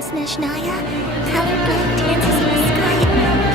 Snezhnaya. Color black dances in the sky at night.